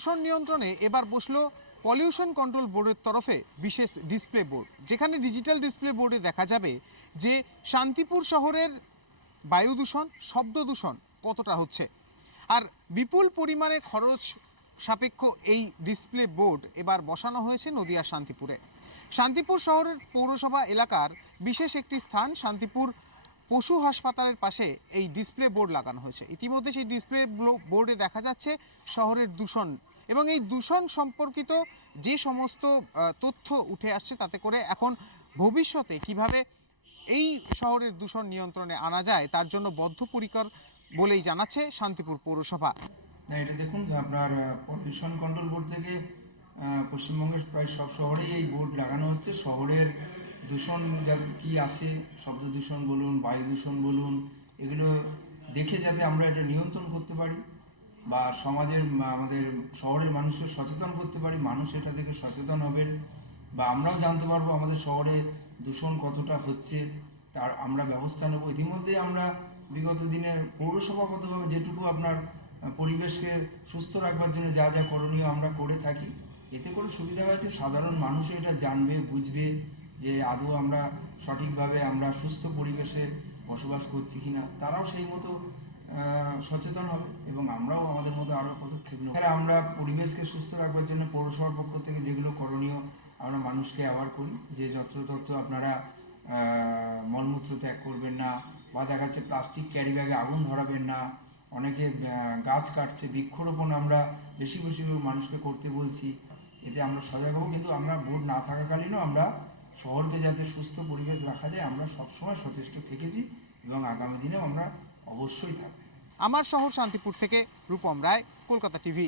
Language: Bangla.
দূষণ নিয়ন্ত্রণে এবার বসলো পলিউশন কন্ট্রোল বোর্ডের তরফে বিশেষ ডিসপ্লে বোর্ড, যেখানে ডিজিটাল ডিসপ্লে বোর্ডে দেখা যাবে যে শান্তিপুর শহরের বায়ু দূষণ, শব্দ দূষণ কতটা হচ্ছে। আর বিপুল পরিমাণে খরচ সাপেক্ষ এই ডিসপ্লে বোর্ড এবার বসানো হয়েছে নদিয়ার শান্তিপুরে। শান্তিপুর শহরের পৌরসভা এলাকার বিশেষ একটি স্থান শান্তিপুর পশু হাসপাতালের পাশে এই ডিসপ্লে বোর্ড লাগানো হয়েছে। ইতিমধ্যে সেই ডিসপ্লে বোর্ডে দেখা যাচ্ছে শহরের দূষণ এবং এই দূষণ সম্পর্কিত যে সমস্ত তথ্য উঠে আসছে, তাতে করে এখন ভবিষ্যতে কিভাবে এই শহরের দূষণ নিয়ন্ত্রণে আনা যায় তার জন্য বদ্ধপরিকর বলেই জানাচ্ছে শান্তিপুর পৌরসভা। না, এটা দেখুন, আপনার পলিউশন কন্ট্রোল বোর্ড থেকে পশ্চিমবঙ্গের প্রায় সব শহরেই এই বোর্ড লাগানো হচ্ছে। শহরের দূষণ যা কী আছে, শব্দ দূষণ বলুন, বায়ু দূষণ বলুন, এগুলো দেখে যাতে আমরা এটা নিয়ন্ত্রণ করতে পারি বা সমাজের আমাদের শহরের মানুষকে সচেতন করতে পারি, মানুষ এটা থেকে সচেতন হবেন বা আমরাও জানতে পারবো আমাদের শহরে দূষণ কতটা হচ্ছে, তার আমরা ব্যবস্থা নেব। ইতিমধ্যে আমরা বিগত দিনে পৌরসভাগতভাবে যেটুকু আপনার পরিবেশকে সুস্থ রাখবার জন্য যা যা করণীয় আমরা করে থাকি, এতে করে সুবিধা হয়েছে সাধারণ মানুষও এটা জানবে, বুঝবে যে আদৌ আমরা সঠিকভাবে আমরা সুস্থ পরিবেশে বসবাস করছি কিনা, তারাও সেই মতো সচেতন হবে এবং আমরাও আমাদের মতো আরও পদক্ষেপ নেব। আমরা পরিবেশকে সুস্থ রাখবার জন্য পৌরসভার পক্ষ থেকে যেগুলো করণীয় আমরা মানুষকে অ্যাওয়ার করি, যে যত্রতত্র আপনারা মলমূত্র ত্যাগ করবেন না, বা দেখা যাচ্ছে প্লাস্টিক ক্যারি ব্যাগে আগুন ধরাবেন না, অনেকে গাছ কাটছে, বৃক্ষরোপণ আমরা বেশি বেশি মানুষকে করতে বলছি, এতে আমরা সজাগ হব। কিন্তু আমরা বোর্ড না থাকাকালীনও আমরা শহরকে যাতে সুস্থ পরিবেশ রাখা যায় আমরা সবসময় সচেষ্ট থেকেছি এবং আগামী দিনেও আমরা অবশ্যই থাকব। আমার শহর শান্তিপুর থেকে রূপম রায়, কলকাতা টিভি।